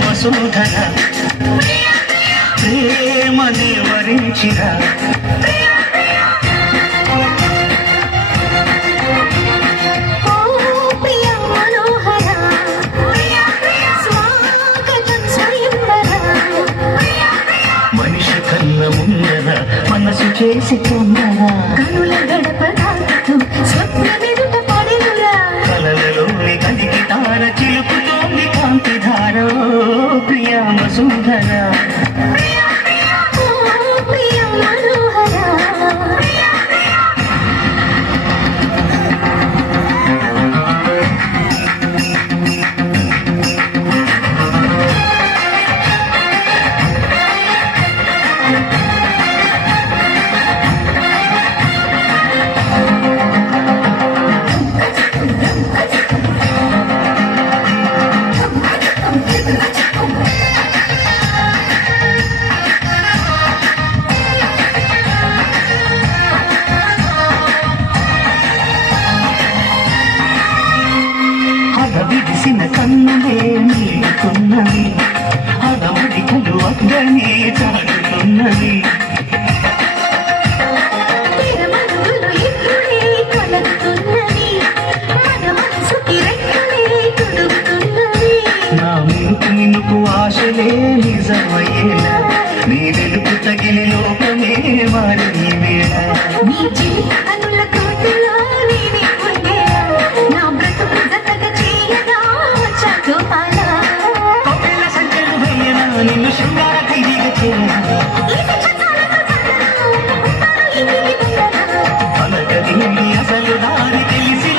వసుధర ప్రేమనే వరించిన మనిషి కన్న ముందర మనసు చేసి తొందర కలలలోని కలిగి తార చిలుపుతోంది కాంతి ధార ప్రియా వసుధర విడిసిన కన్నులే నీకున్నది అదముడి కలువద్దని చాటుతున్నది నా మినుకు మినుకు ఆశలే నిజమయ్యేలా నీ వెలుగు తగిలి లోకమే మారి వేళ నిన్ను శృంగార ఖైదీగా చేయాలి అసలు దారి తెలిసి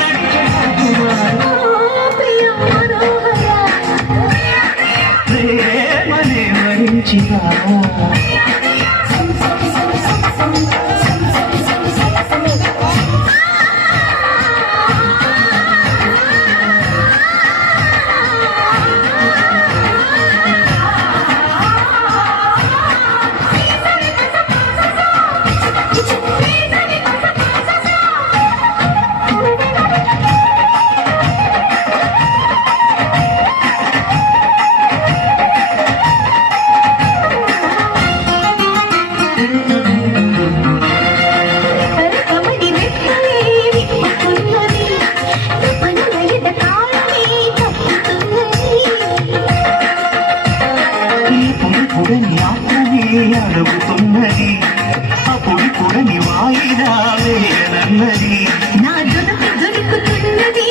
ప్రేమనే వరించిన అడుగుతున్నది అప్పుడు కూడా నీ వాయిదా వేయనన్నది నా దొరుకుతున్నది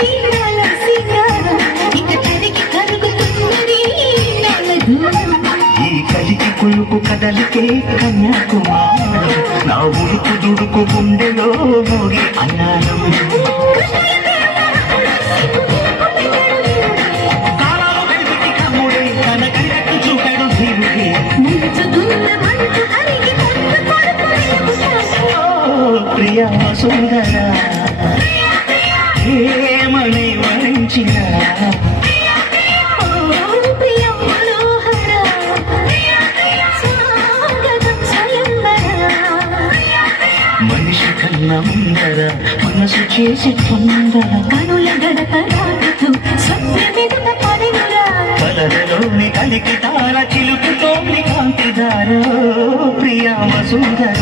ఈ కలికి కొలుపు కదలికే కన్యాకుమారం నా ఉడుకు దుడుకు గుండెలో మోగి అన్నాను ప్రియా సుందర ఏమని వరించిన మనిషి కన్న ముందర మనసు చేసి తొందర కనుల గడప దాటుతూ కలలోని కలికి తార చిలుపుతోంది కాంతి ధార ప్రియా వసుంధర